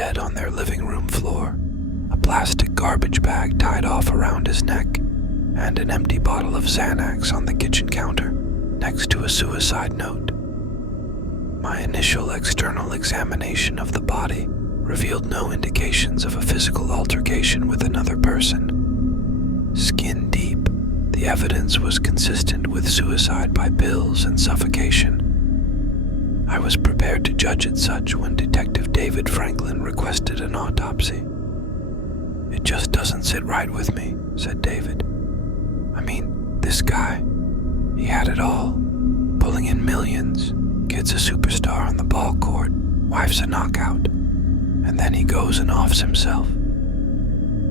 dead on their living room floor, a plastic garbage bag tied off around his neck, and an empty bottle of Xanax on the kitchen counter next to a suicide note. My initial external examination of the body revealed no indications of a physical altercation with another person. Skin deep, the evidence was consistent with suicide by pills and suffocation. I was prepared to judge it such when Detective David Franklin requested an autopsy. "It just doesn't sit right with me," said David. "I mean, this guy, he had it all. Pulling in millions, kid's a superstar on the ball court, wife's a knockout, and then he goes and offs himself."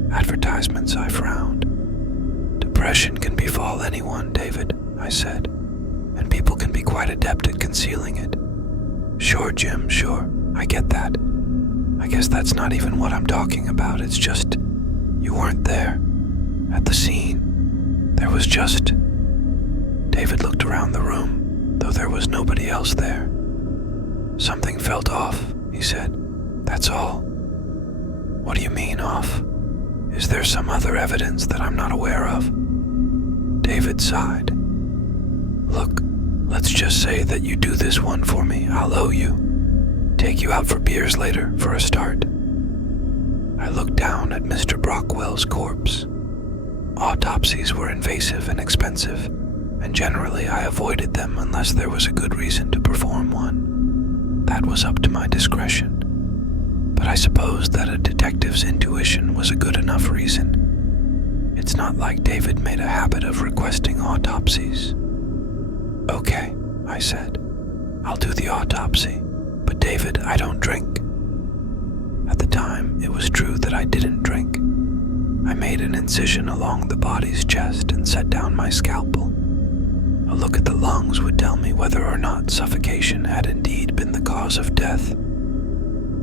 "Advertisements," I frowned. "Depression can befall anyone, David," I said, "and people can be quite adept at concealing it." "Sure, Jim, sure, I get that. I guess that's not even what I'm talking about, it's just, you weren't there. At the scene, there was just..." David looked around the room, though there was nobody else there. "Something felt off," he said. "That's all." "What do you mean, off? Is there some other evidence that I'm not aware of?" David sighed. "Look, let's just say that you do this one for me, I'll owe you. Take you out for beers later, for a start." I looked down at Mr. Brockwell's corpse. Autopsies were invasive and expensive, and generally I avoided them unless there was a good reason to perform one. That was up to my discretion. But I suppose that a detective's intuition was a good enough reason. It's not like David made a habit of requesting autopsies. "Okay," I said. "I'll do the autopsy. But David, I don't drink." At the time, it was true that I didn't drink. I made an incision along the body's chest and set down my scalpel. A look at the lungs would tell me whether or not suffocation had indeed been the cause of death.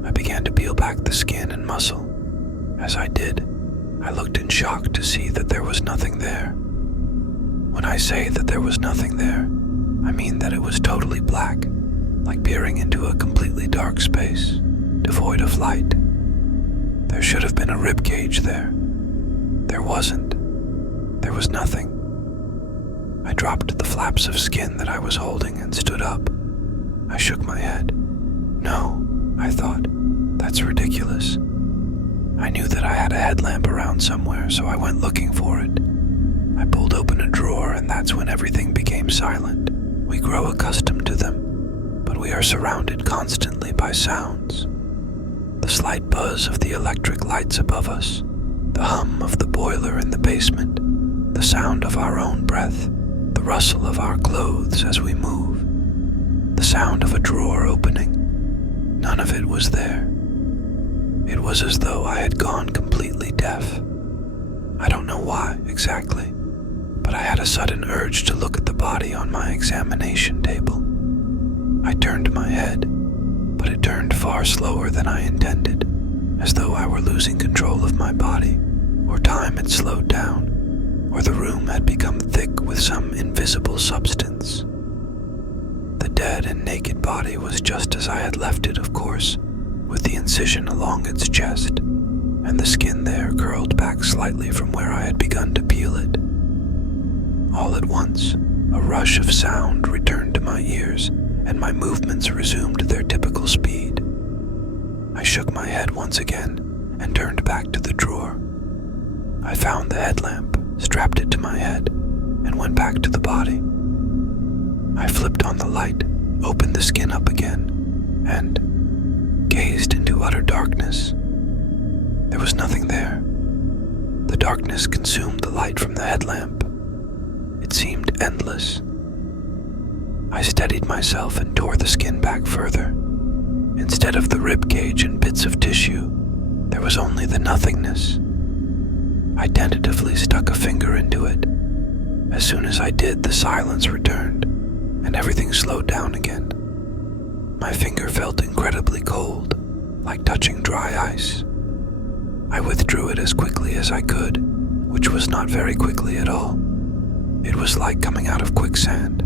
I began to peel back the skin and muscle. As I did, I looked in shock to see that there was nothing there. When I say that there was nothing there, I mean that it was totally black, like peering into a completely dark space, devoid of light. There should have been a rib cage there. There wasn't. There was nothing. I dropped the flaps of skin that I was holding and stood up. I shook my head. "No," I thought, "that's ridiculous." I knew that I had a headlamp around somewhere, so I went looking for it. I pulled open a drawer, and that's when everything became silent. We grow accustomed to them, but we are surrounded constantly by sounds. The slight buzz of the electric lights above us, the hum of the boiler in the basement, the sound of our own breath, the rustle of our clothes as we move, the sound of a drawer opening. None of it was there. It was as though I had gone completely deaf. I don't know why exactly, but I had a sudden urge to look at the body on my examination table. I turned my head, but it turned far slower than I intended, as though I were losing control of my body, or time had slowed down, or the room had become thick with some invisible substance. The dead and naked body was just as I had left it, of course, with the incision along its chest, and the skin there curled back slightly from where I had begun to peel it. All at once, a rush of sound returned to my ears, and my movements resumed their typical speed. I shook my head once again and turned back to the drawer. I found the headlamp, strapped it to my head, and went back to the body. I flipped on the light, opened the skin up again, and gazed into utter darkness. There was nothing there. The darkness consumed the light from the headlamp. It seemed endless. I steadied myself and tore the skin back further. Instead of the rib cage and bits of tissue, there was only the nothingness. I tentatively stuck a finger into it. As soon as I did, the silence returned, and everything slowed down again. My finger felt incredibly cold, like touching dry ice. I withdrew it as quickly as I could, which was not very quickly at all. It was like coming out of quicksand,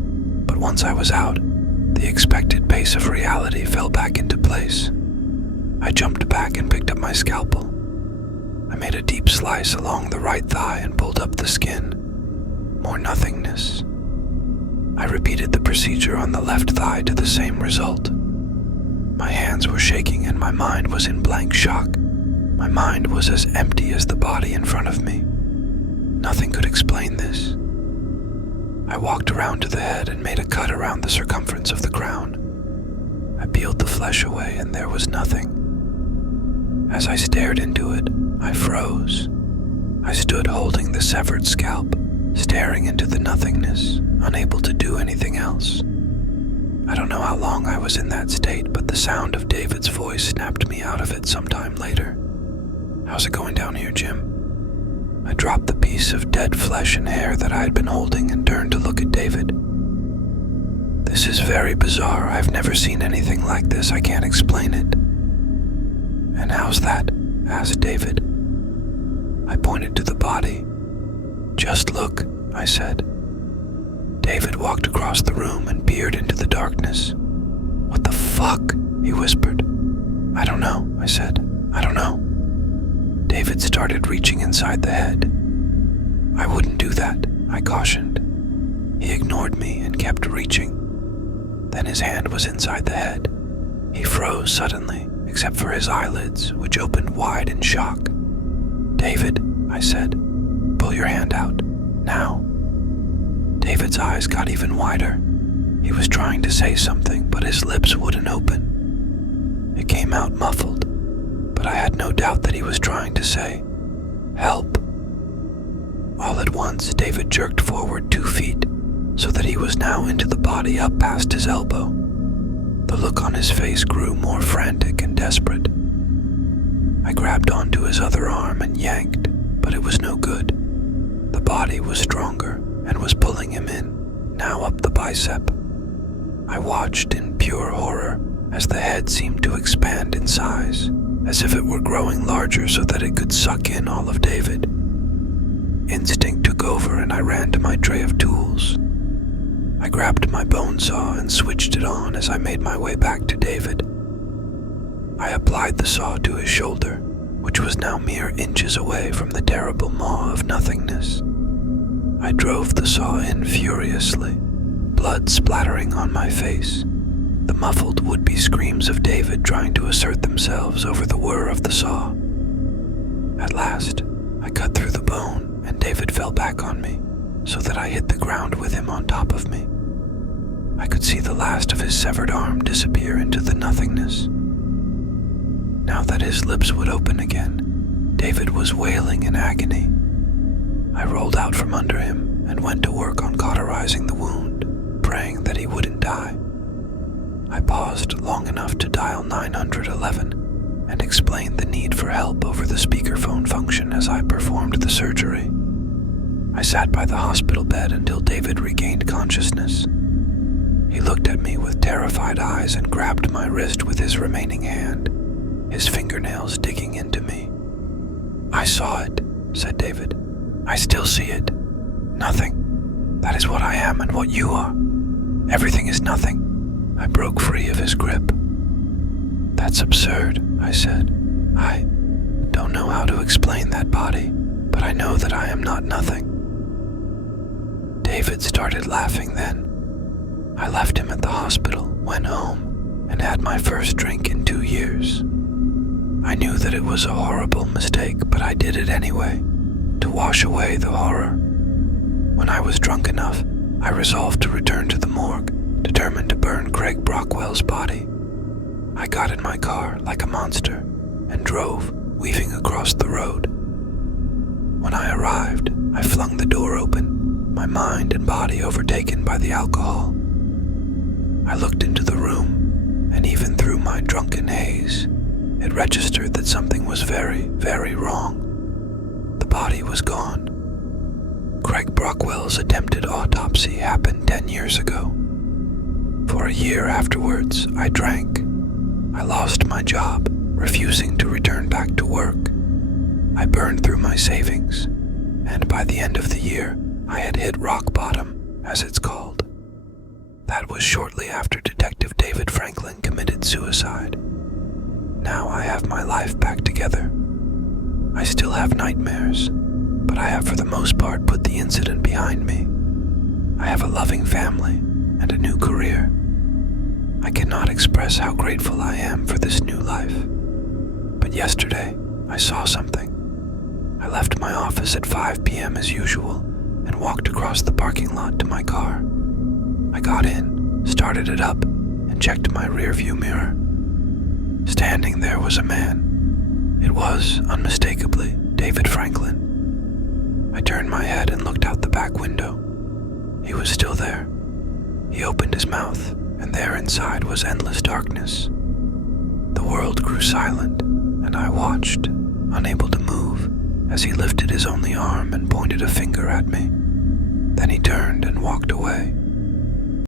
but once I was out, the expected pace of reality fell back into place. I jumped back and picked up my scalpel. I made a deep slice along the right thigh and pulled up the skin. More nothingness. I repeated the procedure on the left thigh to the same result. My hands were shaking and my mind was in blank shock. My mind was as empty as the body in front of me. Nothing could explain this. I walked around to the head and made a cut around the circumference of the crown. I peeled the flesh away and there was nothing. As I stared into it, I froze. I stood holding the severed scalp, staring into the nothingness, unable to do anything else. I don't know how long I was in that state, but the sound of David's voice snapped me out of it sometime later. "How's it going down here, Jim?" I dropped the piece of dead flesh and hair that I had been holding and turned to look at David. "This is very bizarre. I've never seen anything like this. I can't explain it." "And how's that?" asked David. I pointed to the body. "Just look," I said. David walked across the room and peered into the darkness. "What the fuck?" he whispered. "I don't know," I said. "I don't know." David started reaching inside the head. "I wouldn't do that," I cautioned. He ignored me and kept reaching. Then his hand was inside the head. He froze suddenly, except for his eyelids, which opened wide in shock. "David," I said, "pull your hand out. Now." David's eyes got even wider. He was trying to say something, but his lips wouldn't open. It came out muffled, but I had no doubt that he was trying to say, "Help." All at once, David jerked forward 2 feet, so that he was now into the body up past his elbow. The look on his face grew more frantic and desperate. I grabbed onto his other arm and yanked, but it was no good. The body was stronger and was pulling him in, now up the bicep. I watched in pure horror as the head seemed to expand in size, as if it were growing larger so that it could suck in all of David. Instinct took over and I ran to my tray of tools. I grabbed my bone saw and switched it on as I made my way back to David. I applied the saw to his shoulder, which was now mere inches away from the terrible maw of nothingness. I drove the saw in furiously, blood splattering on my face, the muffled would-be screams of David trying to assert themselves over the whir of the saw. At last, I cut through the bone and David fell back on me, so that I hit the ground with him on top of me. I could see the last of his severed arm disappear into the nothingness. Now that his lips would open again, David was wailing in agony. I rolled out from under him and went to work on cauterizing the wound, praying that he wouldn't die. I paused long enough to dial 911 and explain the need for help over the speakerphone function as I performed the surgery. I sat by the hospital bed until David regained consciousness. He looked at me with terrified eyes and grabbed my wrist with his remaining hand, his fingernails digging into me. "I saw it," said David. "I still see it. Nothing. That is what I am and what you are. Everything is nothing." I broke free of his grip. "That's absurd," I said. "I don't know how to explain that body, but I know that I am not nothing." David started laughing then. I left him at the hospital, went home, and had my first drink in 2 years. I knew that it was a horrible mistake, but I did it anyway, to wash away the horror. When I was drunk enough, I resolved to return to the morgue, determined to burn Craig Brockwell's body. I got in my car like a monster and drove, weaving across the road. When I arrived, I flung the door open, my mind and body overtaken by the alcohol. I looked into the room, and even through my drunken haze, it registered that something was very, very wrong. The body was gone. Craig Brockwell's attempted autopsy happened 10 years ago. For a year afterwards, I drank. I lost my job, refusing to return back to work. I burned through my savings, and by the end of the year, I had hit rock bottom, as it's called. That was shortly after Detective David Franklin committed suicide. Now I have my life back together. I still have nightmares, but I have for the most part put the incident behind me. I have a loving family and a new career. I cannot express how grateful I am for this new life. But yesterday, I saw something. I left my office at 5 p.m. as usual and walked across the parking lot to my car. I got in, started it up, and checked my rearview mirror. Standing there was a man. It was, unmistakably, David Franklin. I turned my head and looked out the back window. He was still there. He opened his mouth, and there inside was endless darkness. The world grew silent, and I watched, unable to move, as he lifted his only arm and pointed a finger at me. Then he turned and walked away.